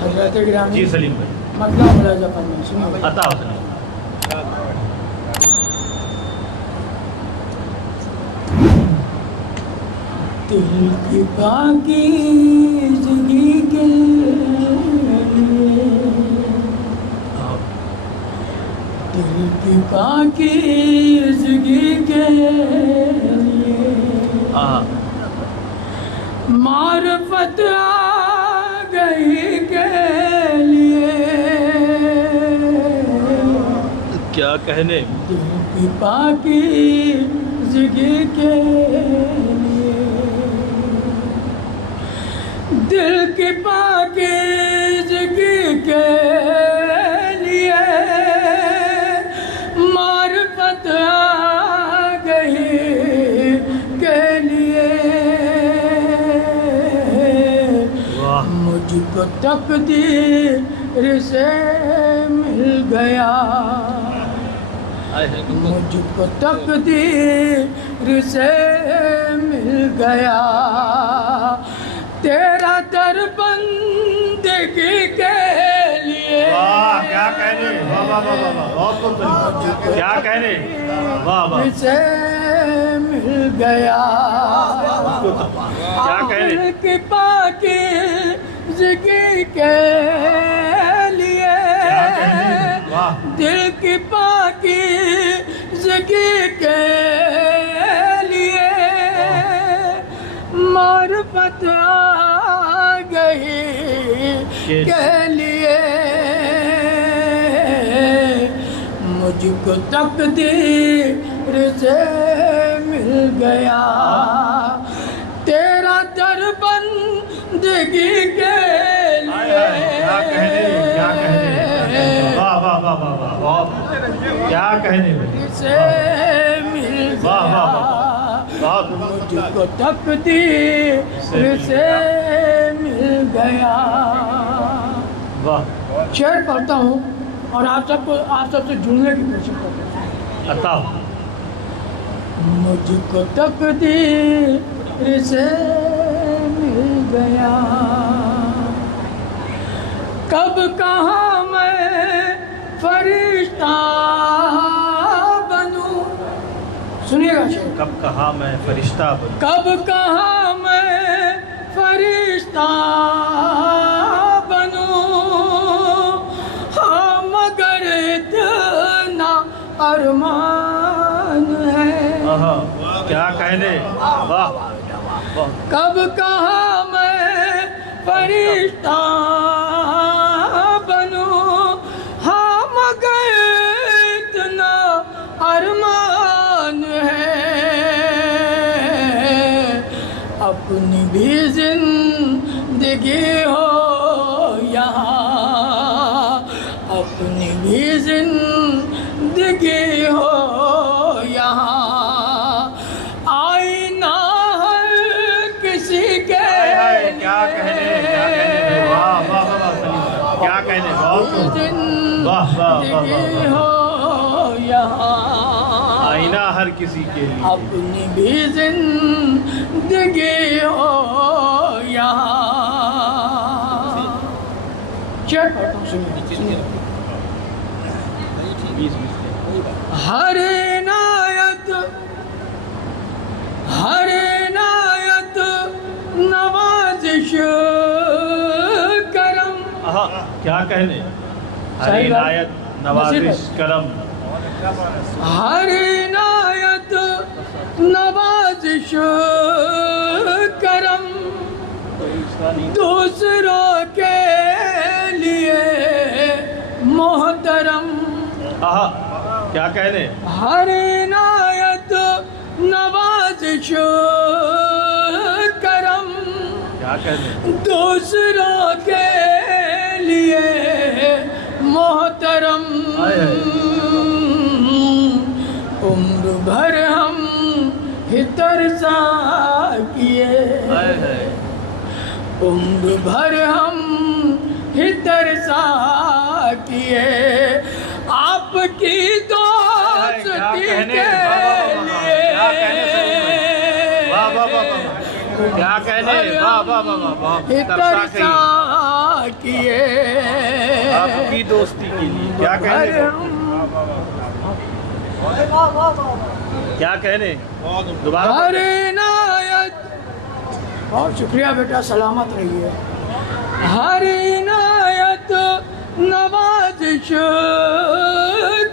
حضرت گرامی جی سلیم بھائی مطلب ملاحظہ فرمائیں سنیے عطا حسن دل کی پاکیزگی کے لیے دل کی پاکیزگی کے لیے معرفت آ گئی کے لیے کیا کہنے دل کی پاکیزگی کے لیے دل کی پاکیزگی کے لیے معرفت آ گئی کے لیے مجھ کو تقدیر سے مل گیا مجھ کو تقدیر سے مل گیا تیرا در بندگی کے لیے کیا کہنے کیا کہنے سے مل گیا کیا کہنے دل کی پاکیزگی کے لیے دل کی پاکیزگی کے لیے معرفت آ گئی کے لیے مجھ کو تقدیر سے مل گیا تیرا در بندگی کے لیے کیا کہنے سے مل گیا مجھ کو تقدیر سے مل گیا شعر پڑھتا ہوں اور آپ سب سے جڑنے کی کوشش کرتا ہوں عطا مجھ کو تقدیر سے مل گیا کب کہاں میں فرشتہ بنوں سنیے گا شعر کب کہا میں فرشتہ بنوں کب کہاں میں فرشتہ بنوں ہاں مگر اتنا ارمان ہے کیا کہنے واہ کب کہاں میں فرشتہ بنوں ہاں مگر اتنا ارمان ہے اپنی بھی زندگی ہو یہاں اپنی بھی زندگی ہو یہاں آئینہ ہر کسی کے کیا کہنے کیا کہنے زندگی ہو یہاں آئینہ ہر کسی کے لیے اپنی بھی زندگی ہو یہاں شعر پڑھتا ہوں سنیے ہر عنایت نوازش کرم کیا کہنے ہر عنایت نوازش کرم ہر عنایت نوازش کرم دوسروں کے لیے محترم کیا کہنے ہر عنایت نوازش کرم کیا کہنے دوسروں کے لیے محترم عمر بھر ہم ہی ترسا کیے عمر بھر ہم ہی ترسا کیے آپ کی دوستی کے لیے کیا کہنے واہ واہ واہ واہ واہ ترسا کیے آپ کی دوستی کے لیے کیا کہنے کیا کہنے دوبارہ ہر عنایت بہت شکریہ بیٹا سلامت رہیے ہر عنایت نوازش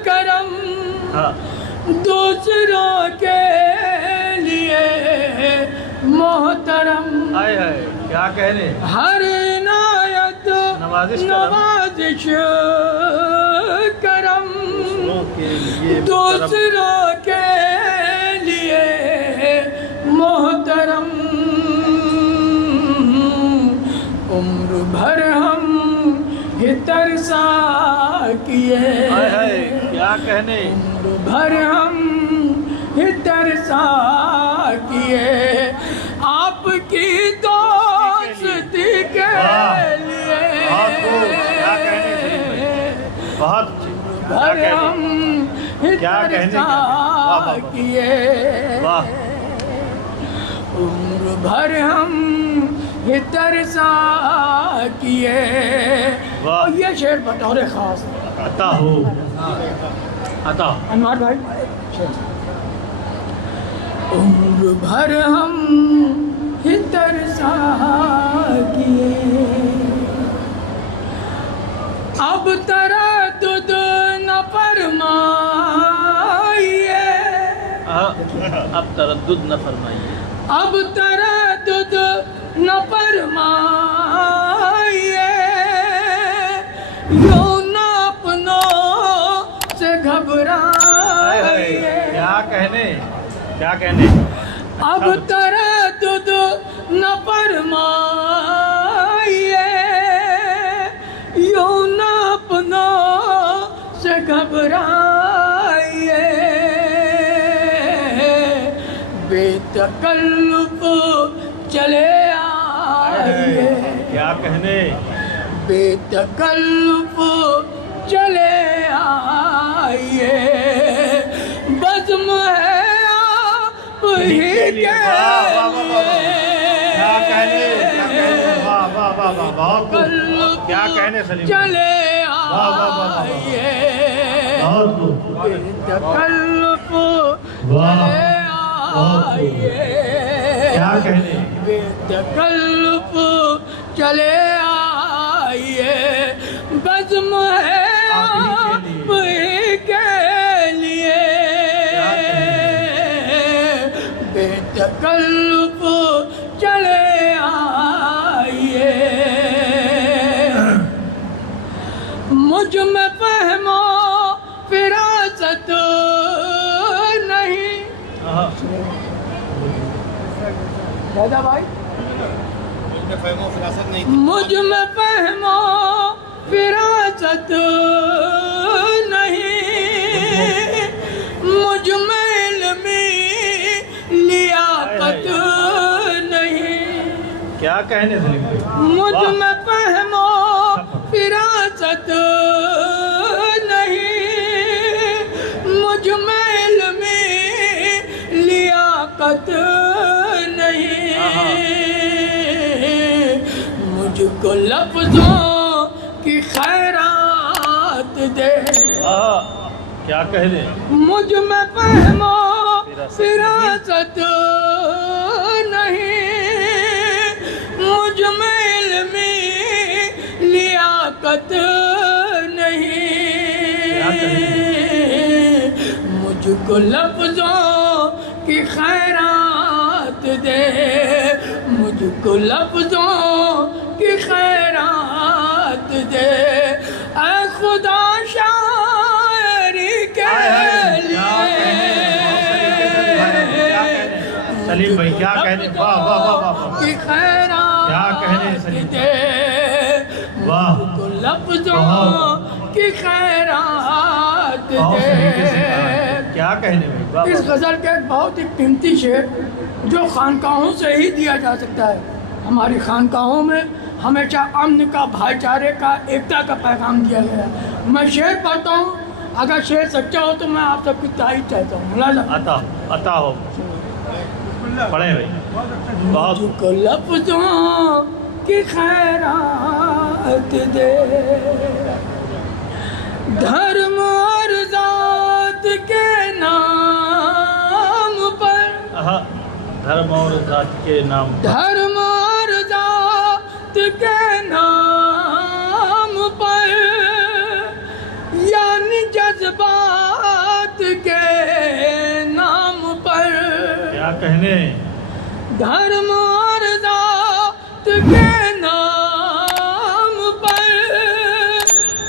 کرم ہاں دوسروں کے لیے محترم ہائے ہائے کیا کہنے ہر عنایت نوازش کرم کے لیے دوسروں کے لیے محترم عمر بھر ہم ہی ترسا کیے ہائے ہائے کیا کہنے عمر بھر ہم ہی ترسا کیے آپ کی دوستی کے لیے بہت بھر ہم ہی کیا کہنے ترسا کیے واہ عمر بھر ہم ہی ترسا کیے واہ یہ شعر بطور خاص عطا ہو عطا انوار بھائی عمر بھر ہم ہی ترسا کیے اب تردد نہ فرمائیے اب تردد نہ فرمائیے اب تردد نہ فرمائیے یوں نہ اپنوں سے گھبرائیے کیا کہنے کیا کہنے اب تردد نہ فرمائیے یوں نہ اپنوں سے گھبرائیے بے تکلف چلے آئیے کیا کہنے بے تکلف چلے آئیے بزم ہے آپ ہی کے لیے کیا کہنے واہ واہ واہ واہ بہت کیا کہنے سلیم چلے واہ آئیے بہت بے تکلف چلے آئیے کیا کہنے بے تکلف چلے آئیے بزم ہے آپ ہی کے لیے بے تکلف چلے آئیے مجھ میں فہم و فراست نہیں دادا بھائی مجھ میں فہم و فراست نہیں مجھ میں علمی لیاقت نہیں کیا کہنے سلیم مجھ میں فہم و فراست نہیں مجھ میں علمی لیاقت نہیں مجھ کو لفظوں کی خیرات دے کیا کہنے مجھ میں فہم و فراست نہیں مجھ میں علمی لیاقت نہیں مجھ کو لفظوں کی خیرات دے مجھ کو لفظوں کی خیرات دے اے خدا شاعری کے لیے سلیم بھائی کیا کہنے واہ واہ واہ واہ کی خیرات کیا کہنے سلیم دے واہ مجھ کو لفظوں کی خیرات دے کیا کہنے بھائی اس غزل کے ایک بہت ہی قیمتی شعر جو خانقاہوں سے ہی دیا جا سکتا ہے ہماری خانقاہوں میں ہمیشہ امن کا بھائی چارے کا ایکتا کا پیغام دیا گیا ہے میں شعر پڑھتا ہوں اگر شعر سچا ہو تو میں آپ سب کی تائید چاہتا ہوں ملازم عطا ہو پڑھیں بھائی بہت مجھ کو لفظوں کی خیرات دے، دھرم اور ذات کے نام پر، دھرم اور ذات کے نام پر، دھرم اور ذات کے نام پر، یعنی جذبات کے نام پر، کیا کہنے دھرم اور ذات کے نام پر،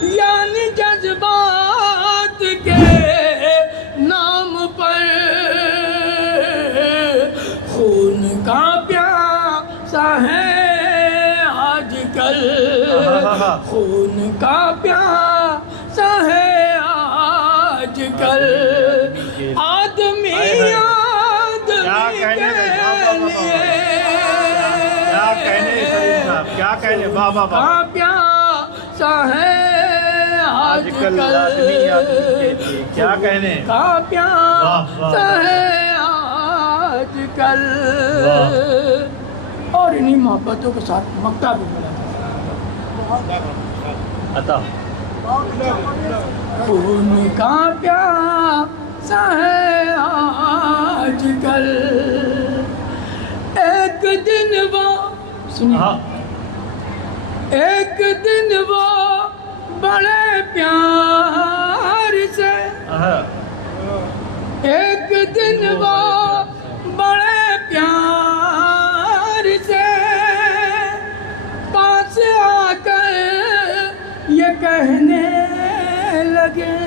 یعنی جذبات کے نام پر، خون کا پیاسا ہے آج کل، خون کا پیاسا ہے آج کل، آدمی کیا کہنے بابا کا پیاسا ہے آج کل، کیا کہنے کا پیاسا ہے آج کل، اور انہی محبتوں کے ساتھ مکتا بھی ملا عطا خون کا پیاسا ہے آج کل، ایک دن وہ سنیے، ایک دن وہ بڑے پیار سے، ایک دن وہ بڑے پیار سے پاس آ کر یہ کہنے لگے،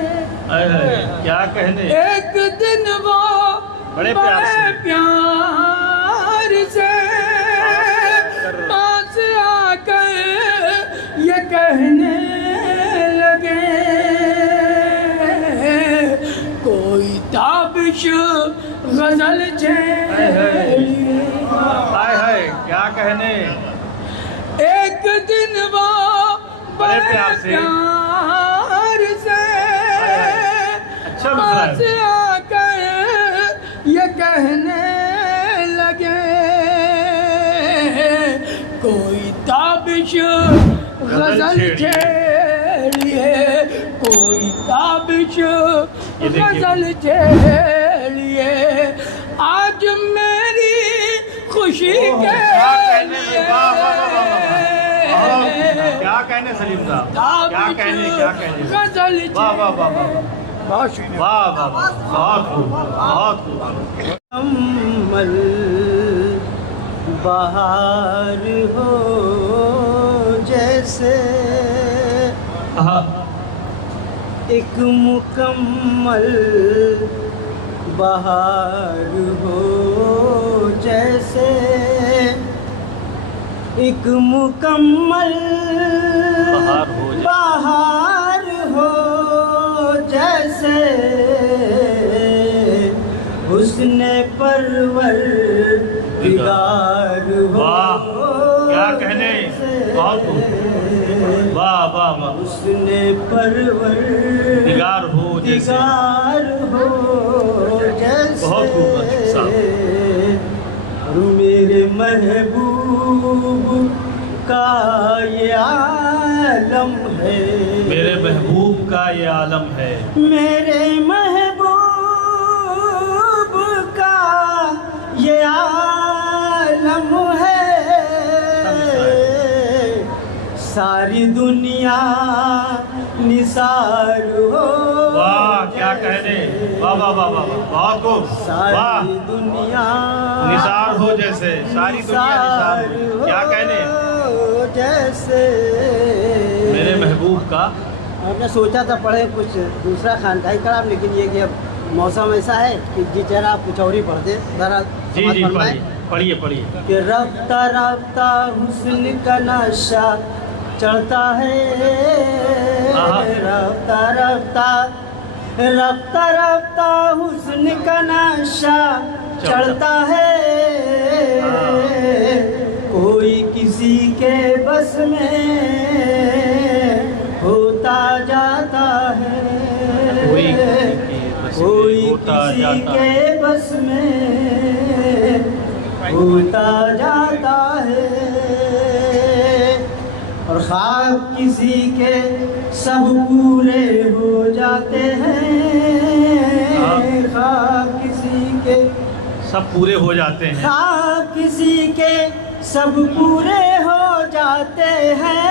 کیا کہنے ایک دن وہ بڑے پیار سے پاس آ کر یہ کہنے لگے، کوئی تابش غزل چھیڑیے، کیا کہنے ایک دن وہ بڑے پیار سے پاس آ کر یہ کہنے لگے، کوئی تابش غزل چھیڑیے، کوئی تابش غزل چھیڑیے، آج میری خوشی کے لیے، کیا کہنے سلیم صاحب کیا کہنے غزل واہ واہ واہ واہ بہت شکریہ، واہ واہ واہ بہت خوب بہت خوب مکمل بہار ہو جیسے، ایک مکمل بہار ہو جیسے، ایک مکمل بہار ہو جیسے، حسن پروردگار ہو، کیا کہنے بہت خوب واہ واہ واہ حسن پروردگار ہو جیسے بہت خوب میرے محبوب کا یہ عالم ہے، میرے محبوب کا یہ عالم ہے، میرے محبوب کا یہ عالم ہے، ساری دنیا نثار ہو، واہ کیا کہنے واہ واہ واہ واہ بہت خوب واہ، ساری دنیا نثار ہو جیسے، ساری دنیا نثار ہو، کیا کہنے جیسے میرے محبوب کا، ہم نے سوچا تھا پڑھے کچھ دوسرا خانقاہی کلام، لیکن یہ کہ اب موسم ایسا ہے کہ جی چہرہ آپ کچھ اور ہی پڑھتے ذرا جی جی پڑھیے پڑھیے کہ رفتہ رفتہ حسن کا نشہ چڑھتا ہے، رفتہ رفتہ رفتہ رفتہ حسن کا نشہ چڑھتا ہے، کوئی کسی کے بس میں ہوتا جاتا ہے، کوئی کسی کے بس میں ہوتا جاتا ہے، اور خواب کسی کے سب پورے ہو جاتے ہیں، خواب کسی کے سب پورے ہو جاتے ہیں، خواب کسی کے سب پورے ہو جاتے ہیں،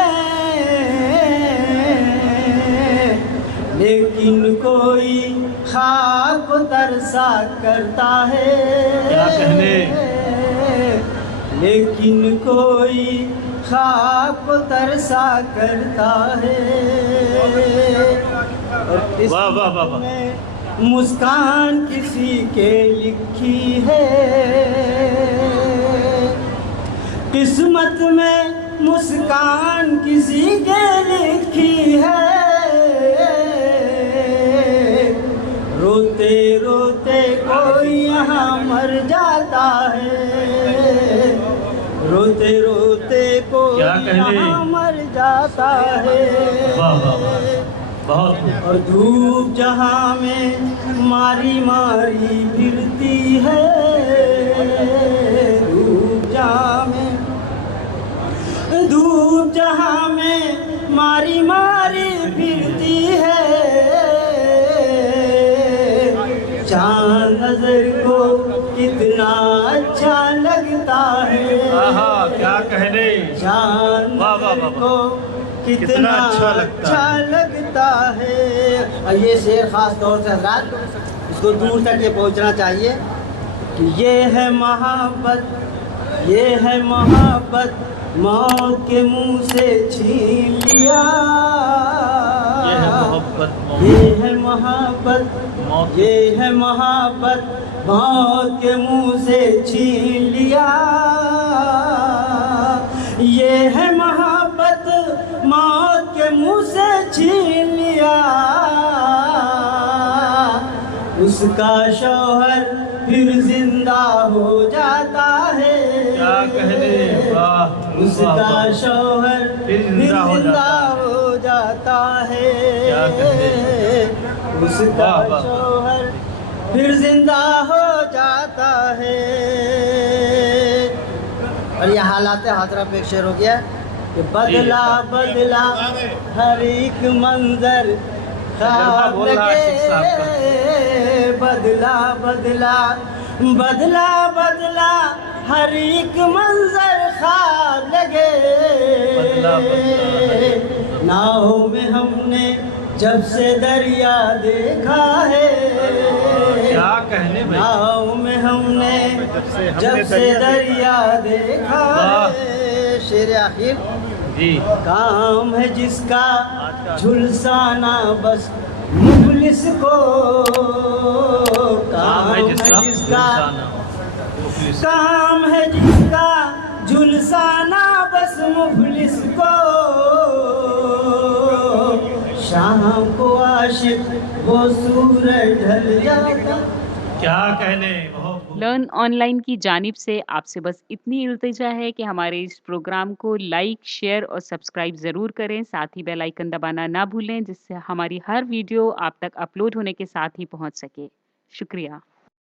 لیکن کوئی خواب کو ترسا کرتا ہے، کیا کہنے، لیکن کوئی خواب کو ترسا کرتا ہے، اور واہ واہ واہ واہ، میں مسکان کسی کے لکھی ہے، قسمت میں مسکان کسی کے لکھی ہے، روتے روتے کوئی یہاں مر جاتا ہے، روتے روتے کوئی کیا کہنے، یہاں مر جاتا ہے، واہ واہ واہ، بہت اور دھوپ جہاں میں ماری ماری پھرتی ہے، دھوپ جہاں میں، دھوپ جہاں میں ماری ماری پھرتی ہے، چاند نظر کو کتنا اچھا لگتا ہے، آہا کیا کہنے، چاند واہ واہ نظر واہ، کو کتنا کتنا اچھا لگتا اچھا لگتا ہے، اور یہ شعر خاص طور سے حضرات اس کو دور تک یہ پہنچنا چاہیے کہ یہ ہے محبت، یہ ہے محبت، موت کے منہ سے چھین لیا، یہ ہے محبت، یہ ہے محبت، موت، یہ ہے محبت، موت کے منہ سے چھین لیا، یہ ہے محبت، موت کے منہ سے چھین لیا، اس کا شوہر پھر زندہ ہو جاتا ہے، کیا کہنے، واہ اس کا شوہر پھر پھر زندہ ہو زندہ جاتا ہو جاتا ہے، کیا کہنے، اس کا واہ واہ، شوہر پھر زندہ ہو جاتا ہے، اور یہ حالات حاضرہ پہ ایک شعر ہو گیا کہ بدلا بدلا ہر ایک منظر خواب بول رہا ہے شیخ صاحب لگے، بدلا بدلا بدلا بدلا ہر ایک منظر خواب لگے، بدلا بدلا، ناؤں میں ہم نے جب سے دریا دیکھا ہے، کیا کہنے بھائی، ناؤں میں ہم نے جب سے دریا دیکھا ہے، شعر آخر، جی کام ہے جس کا جھلسانا بس مفلس کو، کام ہے جس کا جس کا مفلس، کام ہے جس کا جھلسانا بس مفلس کو، شام کو عاشق وہ سورج ڈھل جاتا، کیا کہنے، بہت لرن آن لائن کی جانب سے آپ سے بس اتنی التجا ہے کہ ہمارے اس پروگرام کو لائک، شیئر اور سبسکرائب ضرور کریں، ساتھ ہی بیل آئیکن دبانا نہ بھولیں جس سے ہماری ہر ویڈیو آپ تک اپلوڈ ہونے کے ساتھ ہی پہنچ سکے۔ شکریہ۔